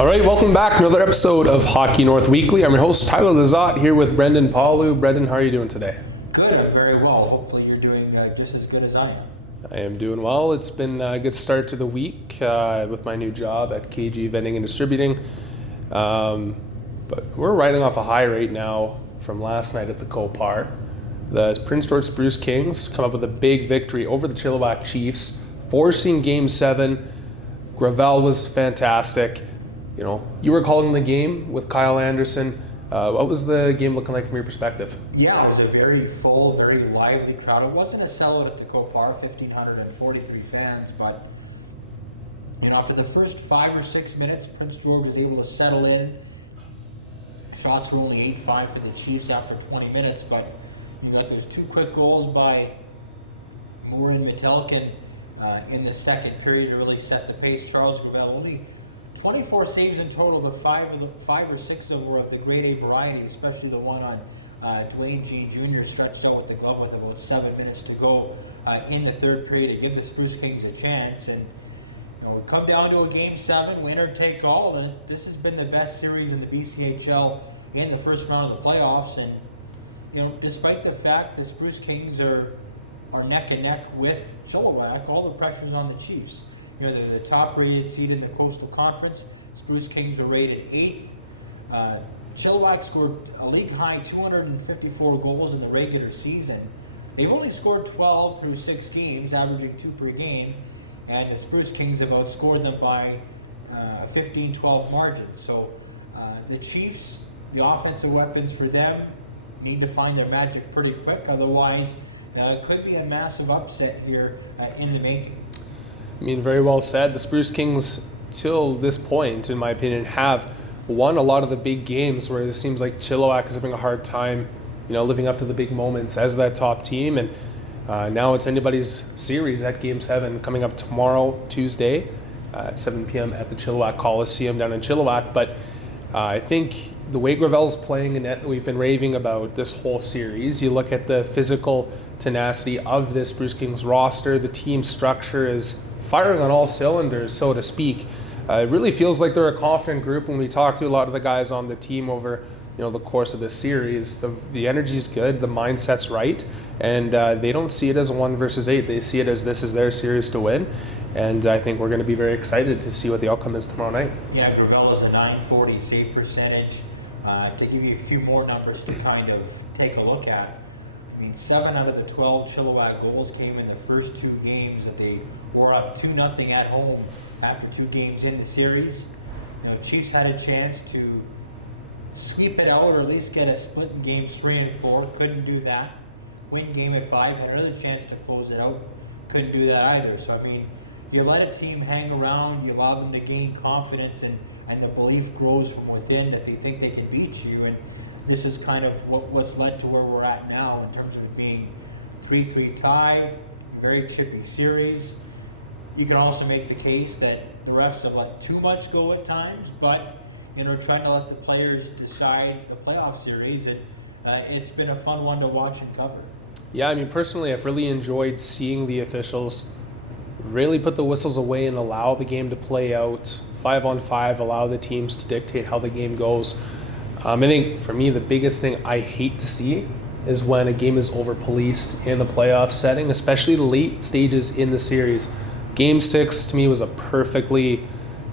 All right, welcome back to another episode of Hockey North Weekly. I'm your host, Tyler Lizotte, here with Brendan Palu. Brendan, how are you doing today? Good, I'm very well. Hopefully you're doing just as good as I am. I am doing well. It's been a good start to the week with my new job at KG Vending and Distributing. But we're riding off a high right now from last night at the Copar. The Prince George Spruce Kings come up with a big victory over the Chilliwack Chiefs, forcing Game 7. Gravel was fantastic. You know, you were calling the game with Kyle Anderson. What was the game looking like from your perspective? Yeah, it was a very full, very lively crowd. It wasn't a sellout at the Copar, 1,543 fans, but you know, after the first 5 or 6 minutes, Prince George was able to settle in. Shots were only 8-5 for the Chiefs after 20 minutes, but you got those 2 quick goals by Moore and Metelkin in the second period to really set the pace. Charles Gravel only 24 saves in total, but 5 or 6 of them were of the grade A variety, especially the one on Dwayne Jean Jr. stretched out with the glove with about 7 minutes to go in the third period to give the Spruce Kings a chance. And you know, we come down to a Game 7, winner take all, and this has been the best series in the BCHL in the first round of the playoffs. And you know, despite the fact the Spruce Kings are neck and neck with Chilliwack, all the pressure's on the Chiefs. You know, they're the top-rated seed in the Coastal Conference. Spruce Kings were rated 8th. Chilliwack scored a league-high 254 goals in the regular season. They've only scored 12 through 6 games, averaging 2 per game, and the Spruce Kings have outscored them by 15-12 margin. So the Chiefs, the offensive weapons for them, need to find their magic pretty quick. Otherwise, it could be a massive upset here in the making. I mean, very well said. The Spruce Kings, till this point, in my opinion, have won a lot of the big games where it seems like Chilliwack is having a hard time, you know, living up to the big moments as that top team. And now it's anybody's series at Game 7 coming up tomorrow, Tuesday, at 7 p.m. at the Chilliwack Coliseum down in Chilliwack. But I think the way Gravel's playing, and that we've been raving about this whole series, you look at the physical tenacity of this Spruce Kings roster, the team structure is firing on all cylinders, so to speak. It really feels like they're a confident group when we talk to a lot of the guys on the team over, you know, the course of this series. The energy's good, the mindset's right, and they don't see it as a 1 versus 8. They see it as this is their series to win, and I think we're going to be very excited to see what the outcome is tomorrow night. Yeah, Gravel is a .940 save percentage. To give you a few more numbers to kind of take a look at, I mean, 7 out of the 12 Chilliwack goals came in the first 2 games that they were up 2-0 at home after 2 games in the series. You know, Chiefs had a chance to sweep it out or at least get a split in games 3 and 4. Couldn't do that. Win game at 5, had another chance to close it out. Couldn't do that either. So, I mean, you let a team hang around, you allow them to gain confidence, and the belief grows from within that they think they can beat you. And this is kind of what's led to where we're at now in terms of it being 3-3 tie, very chippy series. You can also make the case that the refs have let too much go at times, but you know, trying to let the players decide the playoff series, it's been a fun one to watch and cover. Yeah, I mean, personally, I've really enjoyed seeing the officials really put the whistles away and allow the game to play out 5-on-5, allow the teams to dictate how the game goes. I think for me, the biggest thing I hate to see is when a game is over-policed in the playoff setting, especially the late stages in the series. Game 6 to me was a perfectly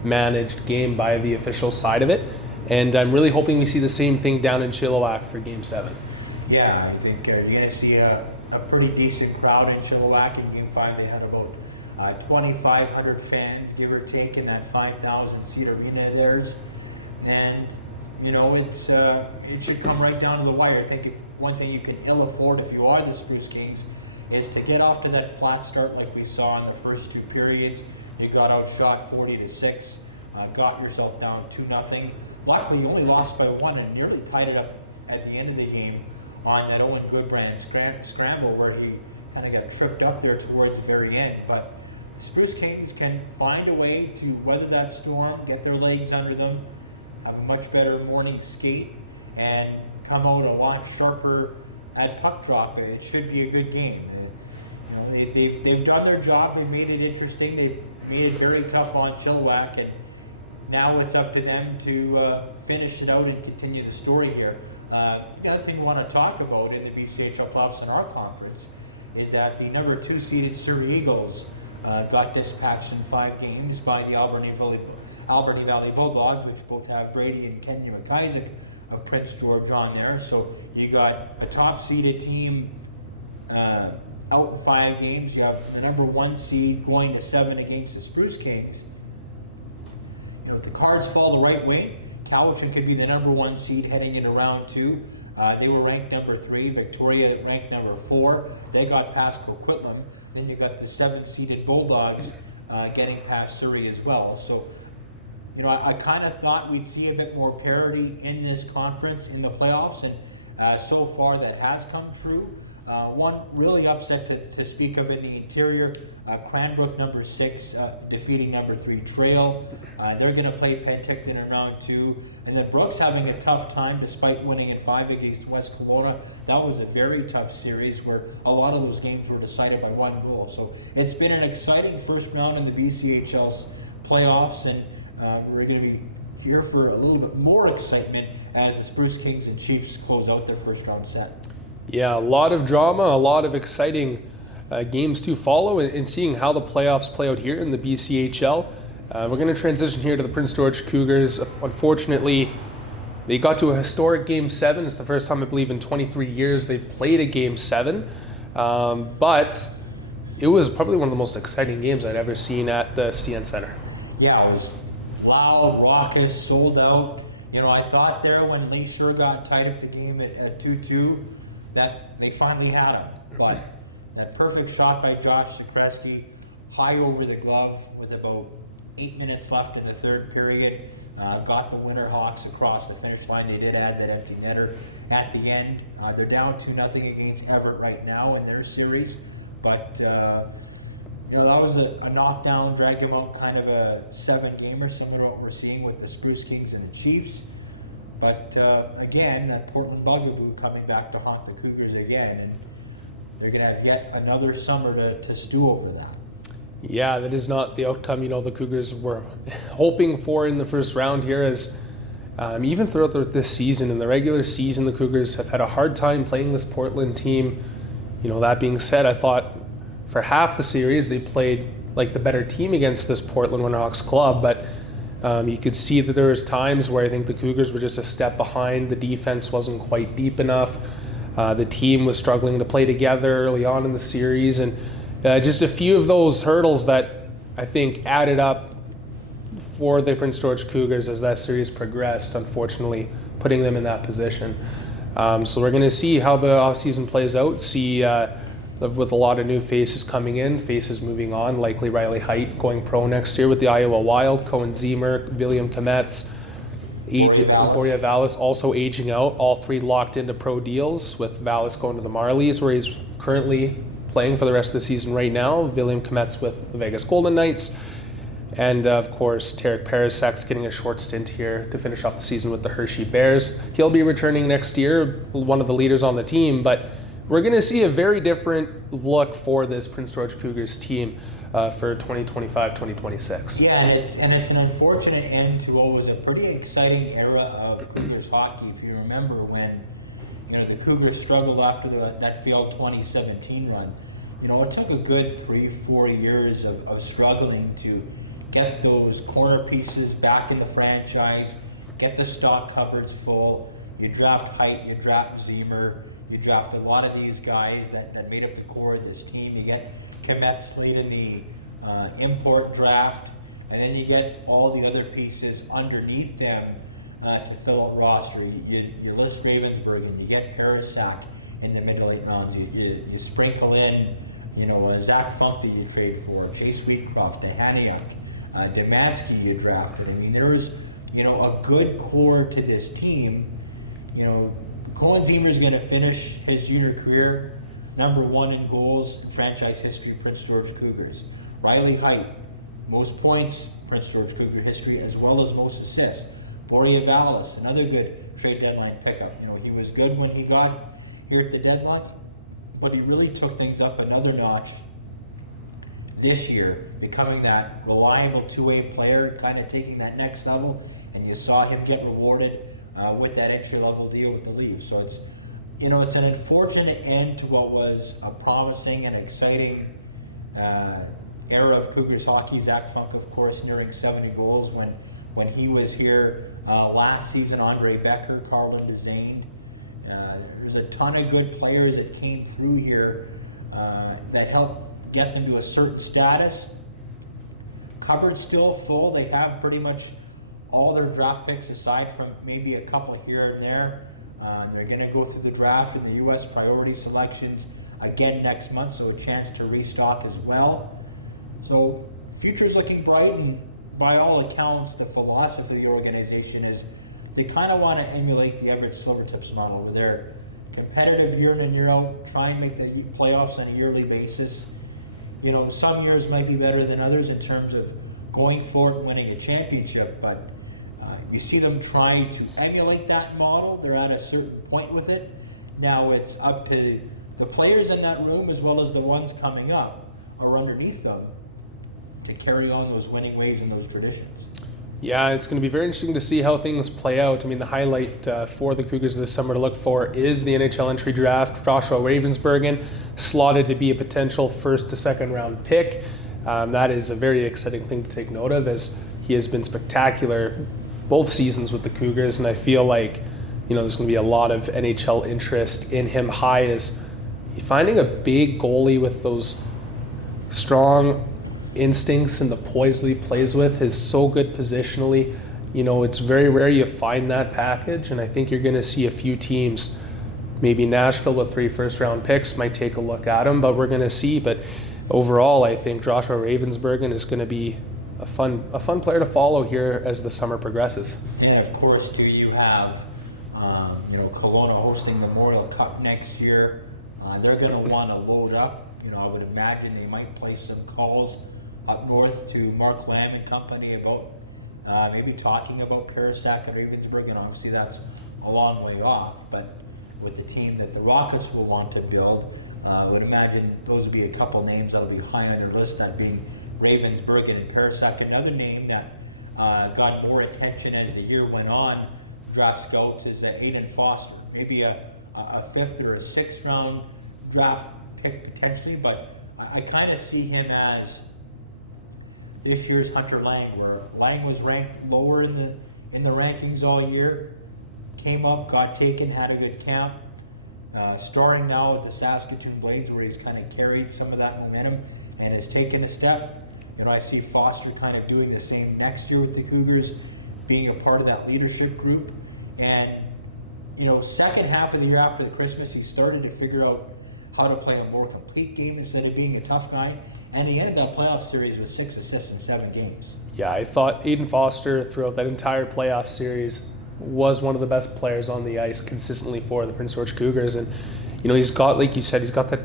managed game by the official side of it, and I'm really hoping we see the same thing down in Chilliwack for Game 7. Yeah, I think you're going to see a pretty decent crowd in Chilliwack. In Game 5, they had about 2,500 fans, give or take, in that 5,000-seat arena of theirs. And you know, it should come right down to the wire. I think one thing you can ill afford if you are the Spruce Kings is to get off to that flat start like we saw in the first 2 periods. You got outshot 40-6, got yourself down 2-0. Luckily, you only lost by 1 and nearly tied it up at the end of the game on that Owen Goodbrand scramble where he kind of got tripped up there towards the very end. But Spruce Kings can find a way to weather that storm, get their legs under them, have a much better morning skate, and come out a lot sharper at puck drop. It should be a good game. You know, they've done their job. They made it interesting. They made it very tough on Chilliwack, and now it's up to them to finish it out and continue the story here. The other thing we want to talk about in the BCHL playoffs in our conference is that the number 2 seeded Surrey Eagles got dispatched in 5 games by the Alberni Valley Bulldogs, which both have Brady and Kenya McIsaac of Prince George on there. So you got a top seeded team out in 5 games. You have the number 1 seed going to 7 against the Spruce Kings. You know, if the cards fall the right way, Cowichan could be the number 1 seed heading into round 2. They were ranked number 3. Victoria ranked number 4. They got past Coquitlam. Then you got the 7th-seeded Bulldogs getting past Surrey as well. So, you know, I kind of thought we'd see a bit more parity in this conference in the playoffs, and so far that has come true. One really upset to speak of in the interior, Cranbrook number 6 defeating number 3 Trail. They're going to play Penticton in round 2. And then Brooks having a tough time despite winning in 5 against West Kelowna. That was a very tough series where a lot of those games were decided by 1 goal. So it's been an exciting first round in the BCHL's playoffs, and we're going to be here for a little bit more excitement as the Spruce Kings and Chiefs close out their first round set. Yeah, a lot of drama, a lot of exciting games to follow, and seeing how the playoffs play out here in the BCHL. We're going to transition here to the Prince George Cougars. Unfortunately, they got to a historic Game 7. It's the first time, I believe, in 23 years they've played a Game 7. But it was probably one of the most exciting games I'd ever seen at the CN Center. Yeah, it was loud, raucous, sold out. You know, I thought there when Lee Sure got tied up the game at 2-2 that they finally had him. But that perfect shot by Josh Zakreski, high over the glove with about 8 minutes left in the third period, got the Winter Hawks across the finish line. They did add that empty netter at the end. They're down 2-0 against Everett right now in their series. But, you know, that was a knockdown, drag them out kind of a 7-gamer, similar to what we're seeing with the Spruce Kings and the Chiefs. But, again, that Portland Bugaboo coming back to haunt the Cougars again. They're going to have yet another summer to stew over that. Yeah, that is not the outcome, you know, the Cougars were hoping for in the first round here, as even throughout this season, in the regular season, the Cougars have had a hard time playing this Portland team. You know, that being said, I thought for half the series they played like the better team against this Portland Winterhawks club, but you could see that there was times where I think the Cougars were just a step behind. The defense wasn't quite deep enough. The team was struggling to play together early on in the series, and just a few of those hurdles that I think added up for the Prince George Cougars as that series progressed, unfortunately putting them in that position. So we're going to see how the offseason plays out, see with a lot of new faces coming in, faces moving on, likely Riley Height going pro next year with the Iowa Wild, Cohen Zemer, William Kometz, Borja Vallis also aging out, all 3 locked into pro deals, with Vallis going to the Marlies, where he's currently playing for the rest of the season right now. William Kometz with the Vegas Golden Knights. And, of course, Tarek Parasak's getting a short stint here to finish off the season with the Hershey Bears. He'll be returning next year, one of the leaders on the team. But we're going to see a very different look for this Prince George Cougars team for 2025-2026. Yeah, and it's an unfortunate end to what was a pretty exciting era of Cougars hockey. If you remember when, you know, the Cougars struggled after that failed 2017 run. You know, it took a good 3-4 years of struggling to get those corner pieces back in the franchise, get the stock cupboards full. You draft Height, you draft Zemer, you draft a lot of these guys that made up the core of this team. You get Kometz late in the import draft, and then you get all the other pieces underneath them to fill out roster. You list Ravensburg, and you get Parasak in the mid to late rounds. You sprinkle in, you know, Zach Funk that you trade for, Chase Wheatcroft, Dehaniuk, Demansky you drafted. I mean, there is, you know, a good core to this team. You know, Colin Zemer is going to finish his junior career number 1 in goals in franchise history, Prince George Cougars. Riley Height, most points, Prince George Cougar history, as well as most assists. Borja Vallis, another good trade deadline pickup. You know, he was good when he got here at the deadline, but he really took things up another notch this year, becoming that reliable two-way player, kind of taking that next level, and you saw him get rewarded with that entry-level deal with the Leafs. So it's an unfortunate end to what was a promising and exciting era of Cougars hockey. Zach Funk, of course, nearing 70 goals when he was here last season. Andre Becker, Carlin Bazane. There's a ton of good players that came through here that helped get them to a certain status. Cupboard's still full. They have pretty much all their draft picks aside from maybe a couple here and there. They're going to go through the draft and the U.S. priority selections again next month, so a chance to restock as well. So future's looking bright, and by all accounts, the philosophy of the organization is they kind of want to emulate the Everett Silvertips model, where they're competitive year in and year out, try and make the playoffs on a yearly basis. Some years might be better than others in terms of going for it, winning a championship, but you see them trying to emulate that model. They're at a certain point with it. Now it's up to the players in that room, as well as the ones coming up or underneath them, to carry on those winning ways and those traditions. Yeah, it's going to be very interesting to see how things play out. I mean, the highlight for the Cougars this summer to look for is the NHL entry draft. Joshua Ravensbergen slotted to be a potential first to second round pick. That is a very exciting thing to take note of, as he has been spectacular both seasons with the Cougars, and I feel like there's going to be a lot of NHL interest in him. High is finding a big goalie with those strong instincts and the poise that he plays with is so good positionally. It's very rare you find that package, and I think you're going to see a few teams, maybe Nashville with 3 first-round picks, might take a look at him, but we're going to see. But overall, I think Joshua Ravensbergen is going to be a fun player to follow here as the summer progresses. Yeah, of course, too, you have Kelowna hosting the Memorial Cup next year. They're going to want to load up. I would imagine they might place some calls up north to Mark Lamb and company about maybe talking about Parasak and Ravensburg, and obviously that's a long way off. But with the team that the Rockets will want to build, I would imagine those would be a couple names that will be high on their list, that being Ravensburg and Parasak. Another name that got more attention as the year went on, draft scouts, is Aiden Foster. Maybe a 5th or a 6th round draft pick potentially, but I kind of see him as this year's Hunter Lang, where Lang was ranked lower in the rankings all year, came up, got taken, had a good camp, starting now with the Saskatoon Blades, where he's kind of carried some of that momentum and has taken a step. I see Foster kind of doing the same next year with the Cougars, being a part of that leadership group. And second half of the year after the Christmas, he started to figure out how to play a more complete game instead of being a tough guy. And he ended that playoff series with 6 assists in 7 games. Yeah, I thought Aiden Foster throughout that entire playoff series was one of the best players on the ice consistently for the Prince George Cougars. And, he's got, like you said, he's got that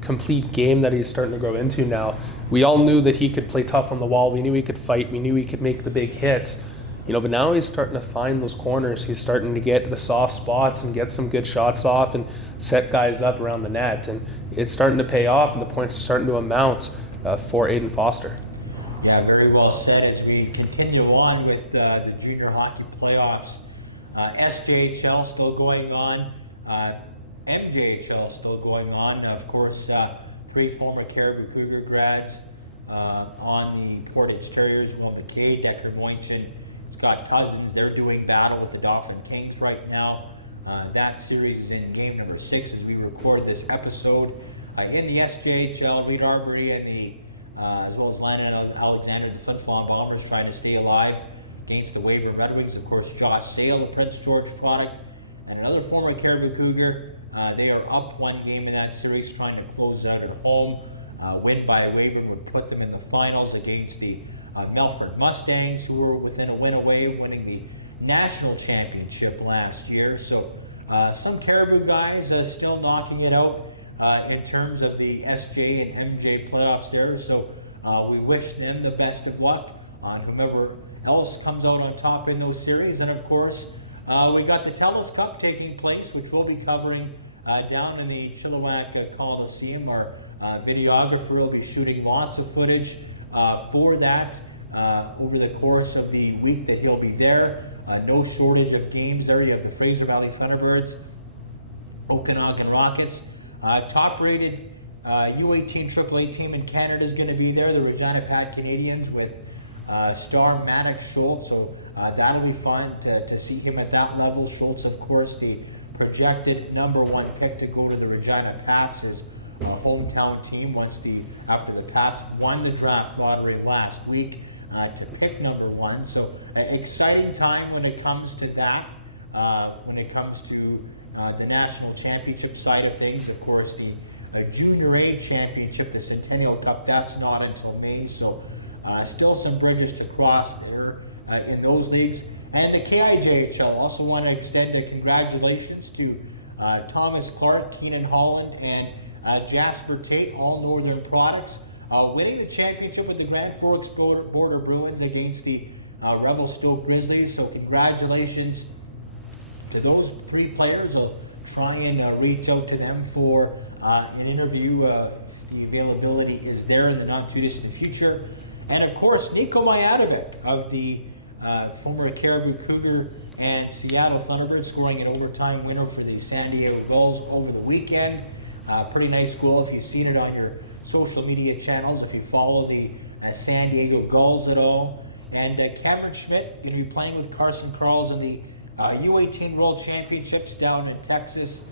complete game that he's starting to grow into now. We all knew that he could play tough on the wall. We knew he could fight. We knew he could make the big hits. But now he's starting to find those corners. He's starting to get the soft spots and get some good shots off and set guys up around the net. And it's starting to pay off, and the points are starting to amount for Aiden Foster. Yeah, very well said. As we continue on with the junior hockey playoffs, SJHL still going on, MJHL still going on. Of course, 3 former Caribou Cougar grads on the Portage Terriers, Will McKay, Decker Boynton, Scott Cousins. They're doing battle with the Dauphin Kings right now. That series is in game number 6 as we record this episode. In the SJHL, Reed Arbery and the as well as Landon Alexander, the Flin Flon Bombers, trying to stay alive against the Waiver Red Wings. Of course, Josh Sale, the Prince George product, and another former Caribou Cougar. They are up 1 game in that series, trying to close it out at home. Win by a waiver would put them in the finals against the Melfort Mustangs, who were within a win away of winning the national championship last year. So some Caribou guys still knocking it out in terms of the SJ and MJ playoffs there. So we wish them the best of luck on whomever else comes out on top in those series. And of course, we've got the TELUS Cup taking place, which we'll be covering down in the Chilliwack Coliseum. Our Videographer will be shooting lots of footage for that over the course of the week that he'll be there. No shortage of games there. You have the Fraser Valley Thunderbirds, Okanagan Rockets. Top-rated U18 AAA team in Canada is going to be there. The Regina Pat Canadians with star Manic Schultz. So that'll be fun to see him at that level. Schultz, of course, the projected #1 pick to go to the Regina Pats, his hometown team, after the Pats won the draft lottery last week to pick #1. So exciting time when it comes to that. When it comes to the national championship side of things, of course, the Junior A championship, the Centennial Cup, that's not until May. So still some bridges to cross there in those leagues. And the KIJHL, also want to extend a congratulations to Thomas Clark, Keenan Holland, and Jasper Tate, all Northern products, winning the championship with the Grand Forks Border Bruins against the Revelstoke Grizzlies. So congratulations to those 3 players. I'll try and reach out to them for an interview. The availability is there in the not too distant future. And of course, Nico Mijatovic of the former Caribou Cougar and Seattle Thunderbirds, scoring an overtime winner for the San Diego Gulls over the weekend. Pretty nice goal if you've seen it on your social media channels, if you follow the San Diego Gulls at all. And Cameron Schmidt going to be playing with Carson Carls in the U18 World Championships down in Texas.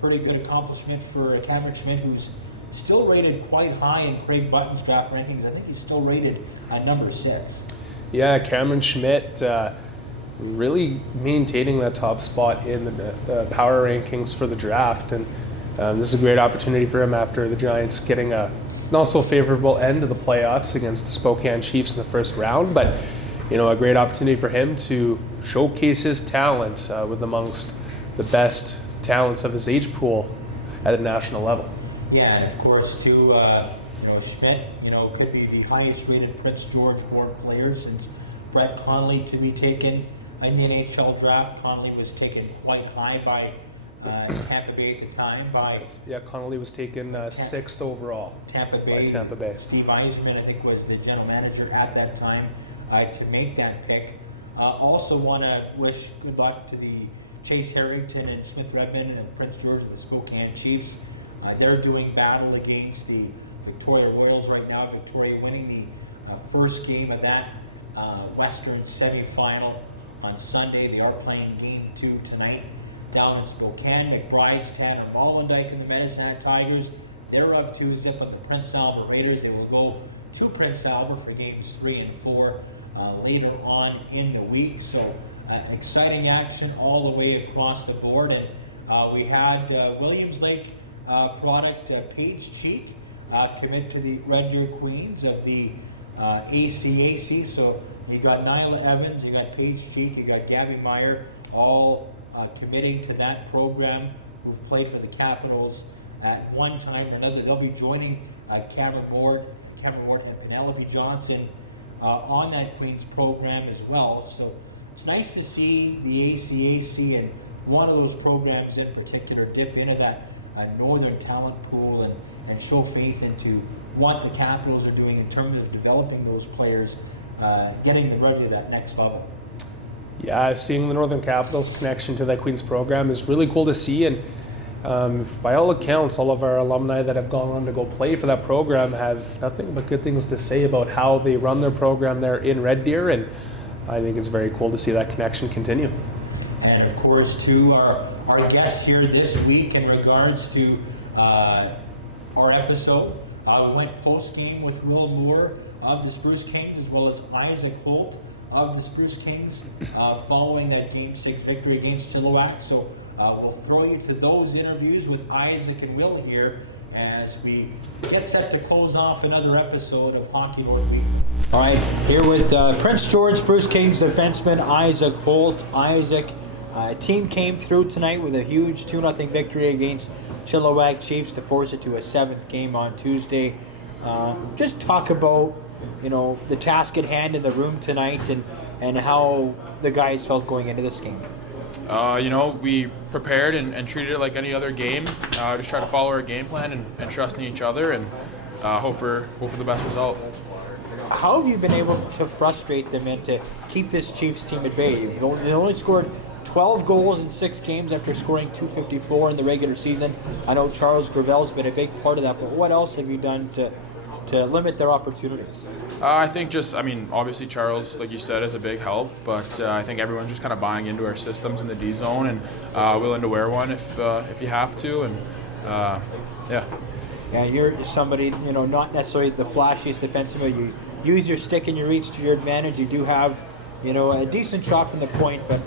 Pretty good accomplishment for Cameron Schmidt, who's still rated quite high in Craig Button's draft rankings. I think he's still rated at #6. Yeah, Cameron Schmidt really maintaining that top spot in the power rankings for the draft. And this is a great opportunity for him after the Giants getting a not so favorable end to the playoffs against the Spokane Chiefs in the first round. But, a great opportunity for him to showcase his talent with amongst the best talents of his age pool at the national level. Yeah, and of course, too, Schmidt, could be the highest rated Prince George Board player since Brett Connolly to be taken in the NHL draft. Connolly was taken quite high by Tampa Bay at the time. Connolly was taken 6th overall. Tampa Bay. Steve Eisman, I think, was the general manager at that time to make that pick. Also want to wish good luck to the Chase Harrington and Smith Redmond and Prince George of the Spokane Chiefs. They're doing battle against the Victoria Royals right now. Victoria winning the first game of that Western semifinal on Sunday. They are playing Game 2 tonight down in Spokane. McBride's Tanner Mollendijk and the Medicine Hat Tigers. They're up 2-0 on the Prince Albert Raiders. They will go to Prince Albert for Games 3 and 4 later on in the week. So exciting action all the way across the board. And we had Williams Lake product Paige Cheek commit to the Red Deer Queens of the ACAC. So you got Nyla Evans, you got Paige Cheek, you got Gabby Meyer, all committing to that program, who've played for the Capitals at one time or another. They'll be joining Cameron Ward and Penelope Johnson on that Queens program as well. So it's nice to see the ACAC and one of those programs in particular dip into that northern talent pool and show faith into what the Capitals are doing in terms of developing those players, getting them ready to that next level. Yeah, seeing the Northern Capitals connection to that Queens program is really cool to see. And by all accounts, all of our alumni that have gone on to go play for that program have nothing but good things to say about how they run their program there in Red Deer. And I think it's very cool to see that connection continue. And of course, too, our guest here this week in regards to our episode, we went post-game with Will Moore of the Spruce Kings, as well as Isaac Holt of the Spruce Kings, following that Game 6 victory against Chilliwack. So we'll throw you to those interviews with Isaac and Will here as we get set to close off another episode of Hockey North Week. All right, here with Prince George Spruce Kings defenseman Isaac Holt. Isaac, team came through tonight with a huge 2-0 victory against Chilliwack Chiefs to force it to a 7th game on Tuesday. Just talk about, the task at hand in the room tonight and how the guys felt going into this game. We prepared and treated it like any other game. Just try to follow our game plan and trust in each other and hope for the best result. How have you been able to frustrate them and to keep this Chiefs team at bay? They only scored 12 goals in 6 games after scoring 254 in the regular season. I know Charles Gravel's been a big part of that, but what else have you done to limit their opportunities? I think obviously Charles, like you said, is a big help, but I think everyone's just kind of buying into our systems in the D zone and willing to wear one if you have to, and yeah. Yeah, you're somebody, not necessarily the flashiest defensively. You use your stick and your reach to your advantage. You do have, a decent shot from the point, but,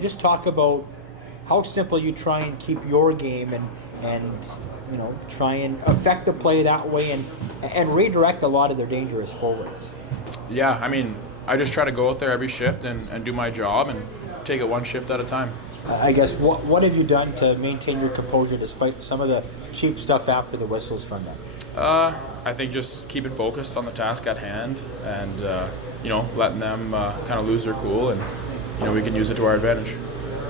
just talk about how simple you try and keep your game and try and affect the play that way and redirect a lot of their dangerous forwards. Yeah, I just try to go out there every shift and do my job and take it one shift at a time. I guess, what have you done to maintain your composure despite some of the cheap stuff after the whistles from them? I think just keeping focused on the task at hand and, letting them kind of lose their cool and, we can use it to our advantage.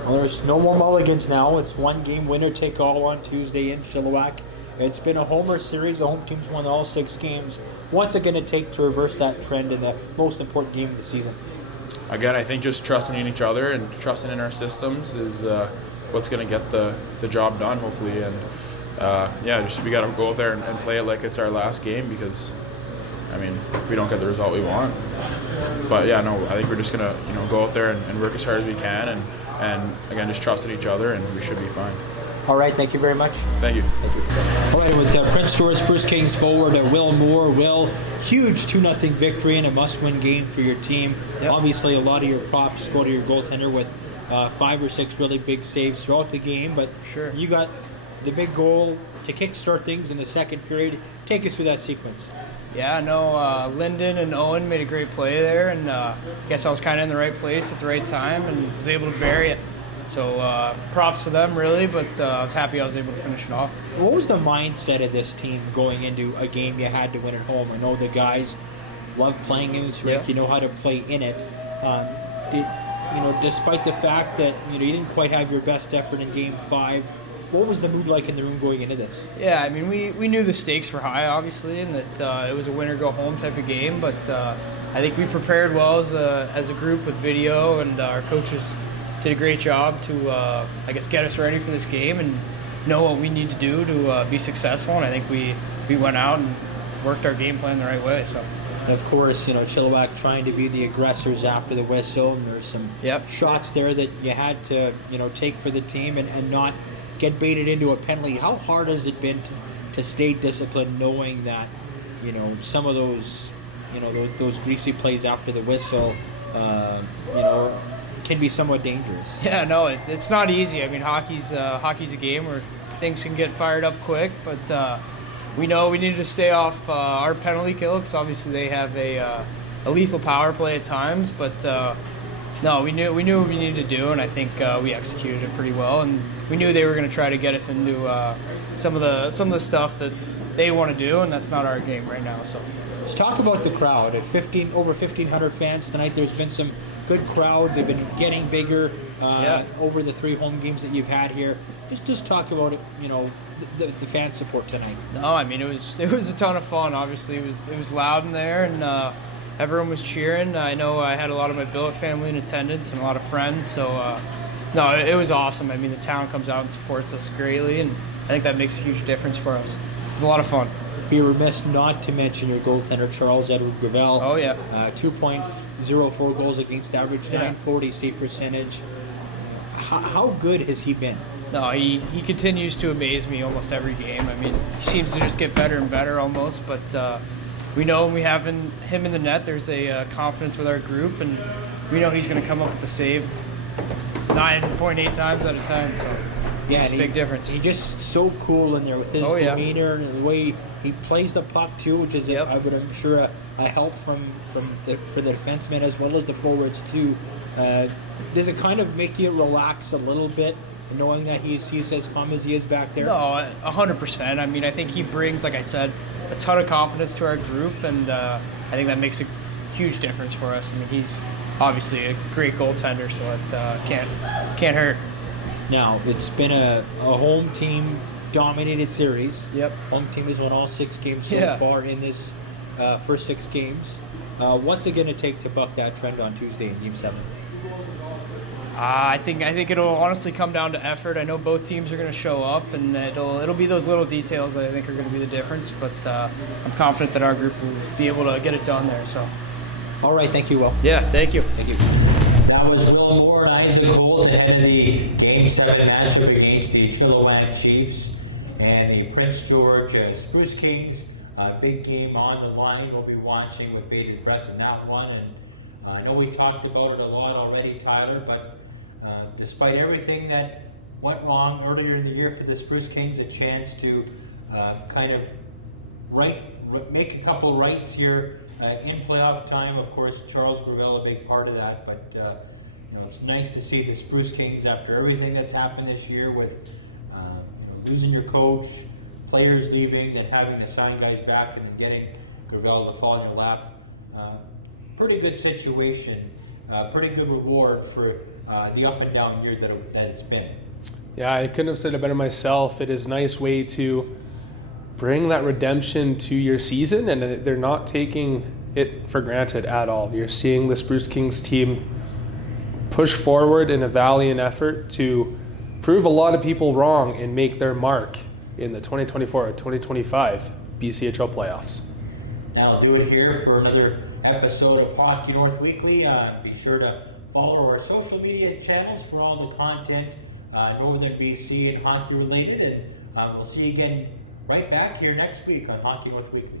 Well, there's no more mulligans now. It's one game winner take all on Tuesday in Chilliwack. It's been a homer series. The home team's won all 6 games. What's it going to take to reverse that trend in the most important game of the season? Again, I think just trusting in each other and trusting in our systems is what's going to get the job done, hopefully. And we got to go out there and play it like it's our last game because, if we don't get the result we want. But I think we're just going to go out there and work as hard as we can and again, just trust in each other and we should be fine. All right, thank you very much. Thank you. All right, with Prince George Spruce Kings forward Will Moore. Will, huge 2-0 victory and a must-win game for your team. Yep. Obviously, a lot of your props go to your goaltender with 5 or 6 really big saves throughout the game, but sure, you got the big goal to kickstart things in the second period. Take us through that sequence. Yeah, no, Lyndon and Owen made a great play there, and I guess I was kind of in the right place at the right time and was able to bury it. So props to them, really, but I was happy I was able to finish it off. What was the mindset of this team going into a game you had to win at home? I know the guys love playing in this rink. Yeah. You know how to play in it. Despite the fact that you didn't quite have your best effort in Game 5, what was the mood like in the room going into this? Yeah, we knew the stakes were high, obviously, and that it was a win-or-go-home type of game, but I think we prepared well as a group with video, and our coaches did a great job to, get us ready for this game and know what we need to do to be successful. And I think we went out and worked our game plan the right way. So, of course, Chilliwack trying to be the aggressors after the whistle, and there's some shots there that you had to, take for the team and not get baited into a penalty. How hard has it been to stay disciplined, knowing that, some of those, those greasy plays after the whistle, can be somewhat dangerous? Yeah, no, it's not easy. Hockey's a game where things can get fired up quick, but we know we needed to stay off our penalty kill because obviously they have a lethal power play at times. But no, we knew what we needed to do, and I think we executed it pretty well. And we knew they were going to try to get us into some of the stuff that they want to do, and that's not our game right now. So let's talk about the crowd. At over 1,500 fans tonight. There's been some good crowds. They've been getting bigger over the 3 home games that you've had here. Just talk about it. The fan support tonight. No, it was a ton of fun. Obviously, it was loud in there, and everyone was cheering. I know I had a lot of my billet family in attendance and a lot of friends. So no, it was awesome. The town comes out and supports us greatly, and I think that makes a huge difference for us. It was a lot of fun. Be remiss not to mention your goaltender, Charles Edward Gravel. Oh, yeah. 2.04 goals against average, .940 save percentage. How good has he been? No, he continues to amaze me almost every game. He seems to just get better and better almost, but we know when we have him in the net, there's a confidence with our group, and we know he's going to come up with the save 9.8 times out of 10, so it's a big difference. He's just so cool in there with his demeanor and the way he plays the puck too, which is I'm sure a help for the defensemen as well as the forwards too. Does it kind of make you relax a little bit, knowing that he's as calm as he is back there? No, 100%. I think he brings, like I said, a ton of confidence to our group, and I think that makes a huge difference for us. obviously a great goaltender, so it can't hurt. Now, it's been a home team dominated series. Yep. Home team has won all 6 games so far in this first 6 games. What's it going to take to buck that trend on Tuesday in Game 7? I think it'll honestly come down to effort. I know both teams are going to show up, and it'll be those little details that I think are going to be the difference. But I'm confident that our group will be able to get it done there. So. All right, thank you, Will. Yeah, thank you. Thank you. That was Will Moore and Isaac Holt ahead of the Game 7 matchup against the Chilliwack Chiefs and the Prince George Spruce Kings. Big game on the line. We'll be watching with bated breath in that one. And I know we talked about it a lot already, Tyler, but despite everything that went wrong earlier in the year for the Spruce Kings, a chance to kind of make a couple rights here in playoff time. Of course, Charles Gravel a big part of that, but it's nice to see the Spruce Kings, after everything that's happened this year with losing your coach, players leaving, then having to sign guys back and getting Gravel to fall in your lap. Pretty good situation, pretty good reward for the up and down year that it's been. Yeah, I couldn't have said it better myself. It is a nice way to bring that redemption to your season, and they're not taking it for granted at all. You're seeing the Spruce Kings team push forward in a valiant effort to prove a lot of people wrong and make their mark in the 2024-2025 BCHL playoffs. That'll do it here for another episode of Hockey North Weekly. Be sure to follow our social media channels for all the content Northern BC and hockey related, and we'll see you again right back here next week on Hockey North Weekly.